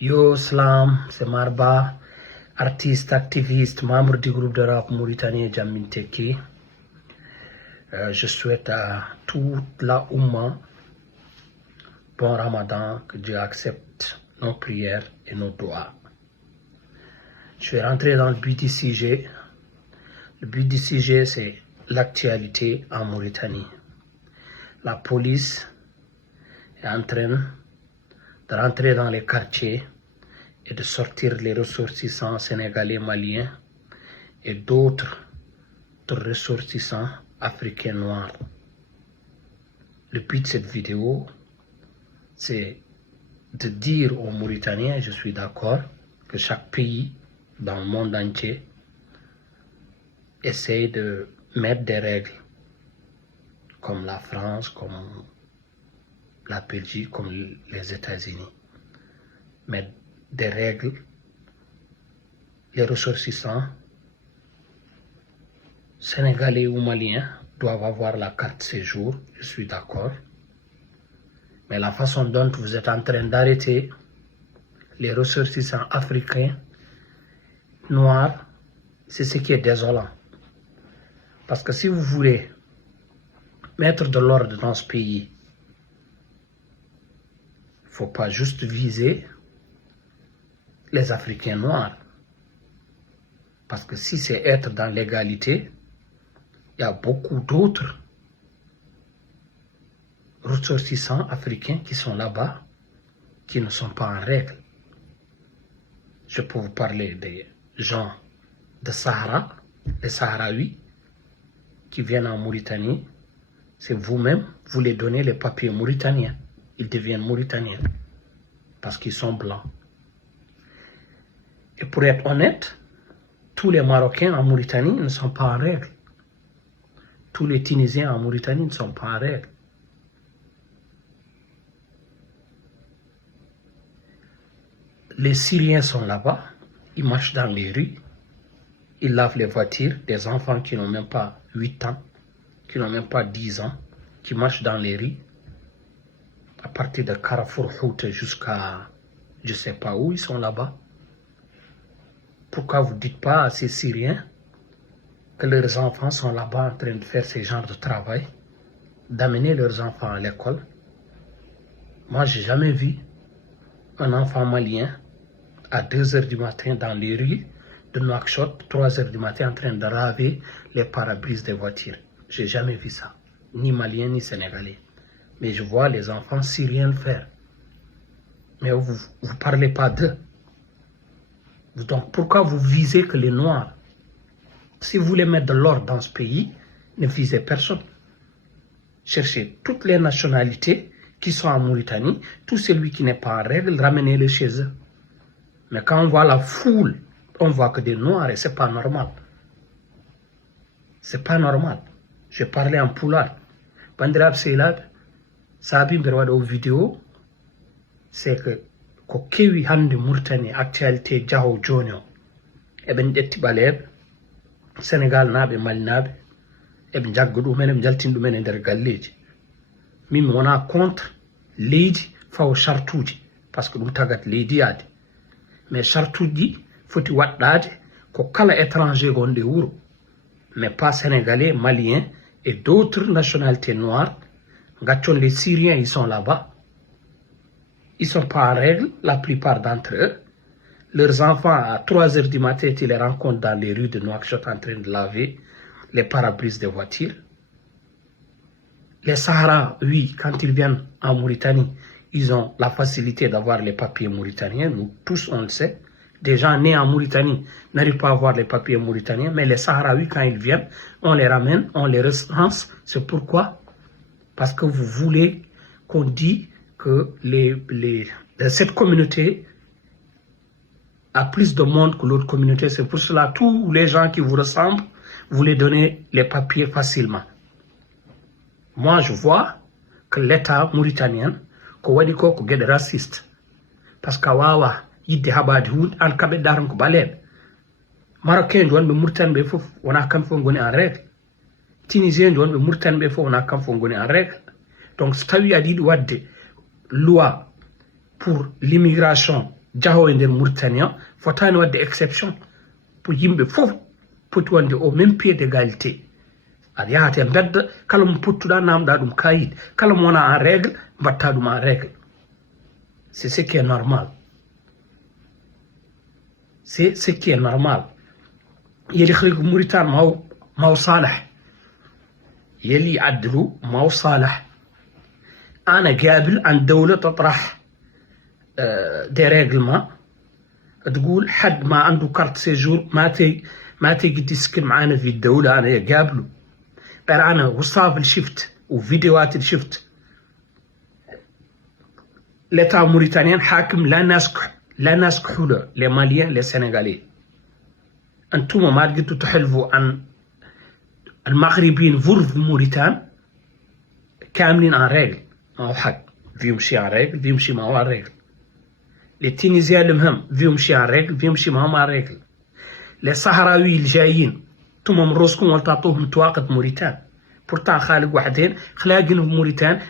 Yo, Slam, c'est Marba, artiste, activiste, membre du groupe de rap mauritanien Jamin Teki. Je souhaite à toute la Oumma bon Ramadan, que Dieu accepte nos prières et nos doigts. Je vais rentrer dans le but du sujet. Le but du sujet, c'est l'actualité en Mauritanie. La police est en train de rentrer dans les quartiers et de sortir les ressortissants sénégalais, maliens et d'autres ressortissants africains noirs. Le but de cette vidéo, c'est de dire aux Mauritaniens, je suis d'accord, que chaque pays dans le monde entier essaye de mettre des règles, comme la France, comme la Belgique, comme les États-Unis. Mettre des règles, les ressortissants sénégalais ou maliens doivent avoir la carte séjour, je suis d'accord. Mais la façon dont vous êtes en train d'arrêter les ressortissants africains, noirs, c'est ce qui est désolant. Parce que si vous voulez mettre de l'ordre dans ce pays, il ne faut pas juste viser les Africains noirs. Parce que si c'est être dans l'égalité, il y a beaucoup d'autres ressortissants africains qui sont là-bas, qui ne sont pas en règle. Je peux vous parler des gens de Sahara, les Sahraouis, qui viennent en Mauritanie. C'est vous-même, vous les donnez les papiers mauritaniens. Ils deviennent mauritaniens parce qu'ils sont blancs. Et pour être honnête, tous les Marocains en Mauritanie ne sont pas en règle. Tous les Tunisiens en Mauritanie ne sont pas en règle. Les Syriens sont là-bas, ils marchent dans les rues, ils lavent les voitures, des enfants qui n'ont même pas 8 ans, qui n'ont même pas 10 ans, qui marchent dans les rues, à partir de Carrefour Hout jusqu'à je ne sais pas où, ils sont là-bas. Pourquoi vous ne dites pas à ces Syriens que leurs enfants sont là-bas en train de faire ce genre de travail, d'amener leurs enfants à l'école? Moi, je n'ai jamais vu un enfant malien à 2 h du matin dans les rues de Nouakchott, 3 h du matin en train de laver les pare-brises des voitures. Je n'ai jamais vu ça, ni malien ni sénégalais. Mais je vois les enfants syriens le faire. Mais vous ne parlez pas d'eux. Donc pourquoi vous visez que les Noirs? Si vous voulez mettre de l'ordre dans ce pays, ne visez personne. Cherchez toutes les nationalités qui sont en Mauritanie, tout celui qui n'est pas en règle, ramenez-le chez eux. Mais quand on voit la foule, on voit que des Noirs et c'est pas normal. C'est pas normal. Je parlais en poulard. Bandirab Seylab, Sabi Mberwado vidéo, c'est que ko kewi hande Mauritanie actualité jaho jonio eben detti baleb Sénégal nabe Mali nabe eben jaggo ɗumen e jaltin ɗumen e nder galleji min mi wona contre leydi fawo chartuji parce que ɗum tagat leydi yaade mais chartuji ɗi foti waɗɗade ko kala étranger gonɗe wuro mais pas sénégalais, maliens et d'autres nationalités noires. Gachon, les Syriens, ils sont là-bas. Ils ne sont pas en règle, la plupart d'entre eux. Leurs enfants, à 3 h du matin, tu les rencontres dans les rues de Nouakchott en train de laver les pare-brises des voitures. Les Sahara, oui, quand ils viennent en Mauritanie, ils ont la facilité d'avoir les papiers mauritaniens. Nous tous, on le sait. Des gens nés en Mauritanie n'arrivent pas à avoir les papiers mauritaniens, mais les Sahraouis, quand ils viennent, on les ramène, on les recense. C'est pourquoi? Parce que vous voulez qu'on dise que cette communauté a plus de monde que l'autre communauté. C'est pour cela que tous les gens qui vous ressemblent, vous les donnez les papiers facilement. Moi, je vois que l'État mauritanien, ko est raciste. Parce que wawa yidde habade hunde an kaɓe daran ko baleɓe marocain wonɓe Mauritanie ɓe fof wona kamɓe fof goni en règle, tunisien wonɓe Mauritanie ɓe fof wona kamɓe fof goni en règle. Donc so tawi aɗa yiɗi wadde loi pour l'immigration jahowo nder Mauritania fotani wadde exception pour yimɓe fof poti wonde au même pied d'égalité aɗa yahate bedda kala mo pottuɗa namɗa ɗum kayit kala mo wona en règle mbatta ɗum en règle c'est ce qui est normal c'est ce qui est normal يلي خريج موريتان ماو صالح يلي يعدلوا ماو صالح أنا قابل أن دولة تطرح دي ريغلمان تقول حد ما عنده كارت سيجور ما تيجي تسكن معانا في الدولة. أنا قابله غير أنا وصاف اللي شفت وفيديوهات اللي شفت لتا موريتانيان حاكم لا ناس كحولة لي ماليين لي سنغالي. أنتم ما قلتوا تحلفوا عن المغربيين في موريتان كاملين عن ريغل ما هو حق فيمشي عن ريغل فيمشي ما هو عن ريغل. les Tunisiens المهم فيمشي عن ريغل فيمشي ما هو عن ريغل. les صحراوي الجايين انتم مروسكم ولا تعطوهم تواقد موريتان pourtant خالق وحدين خلاقين في موريتان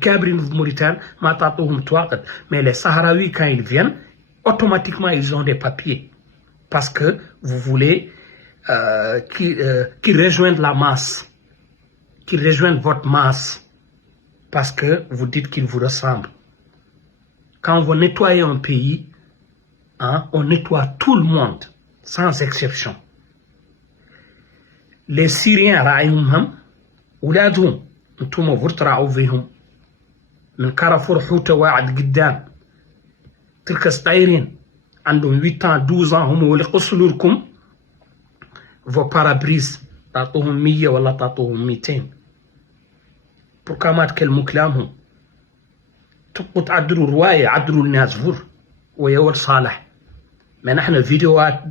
كابرين في موريتان ما تعطوهم تواقد. mais les صحراوي quand ils viennent automatiquement ils ont des papiers parce que vous voulez qu'ils rejoignent la masse, qu'ils rejoignent votre masse, parce que vous dites qu'ils vous ressemblent. Quand on veut nettoyer un pays, hein, on nettoie tout le monde, sans exception. Les Syriens راعيهم ولادهم انتم فرترعوا فيهم من كارفور حوته واعد قدام تلك صغيرين عندهم 8 ans 12 ans هم اللي قصلوا لكم فو بارابريز تعطوهم 100 ولا تعطوهم 200 بركا ما تكلموا كلامهم تبقوا تعدلوا رواية عدلوا الناس فور ويول صالح. ما نحن فيديوهات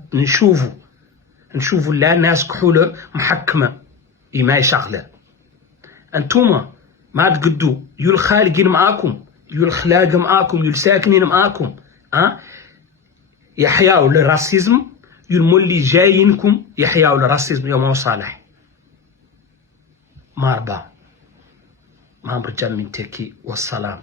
نشوفوا لا ناس كحولة محكمة ما شغلة. انتوما ما تقدوا يول خالقين معاكم يول خلاق معاكم يول ساكنين معاكم يحياوا للراسيزم يلمولي جايينكم يحياوا للراسيزم يا مو صالح ما رجال من تركي والسلام.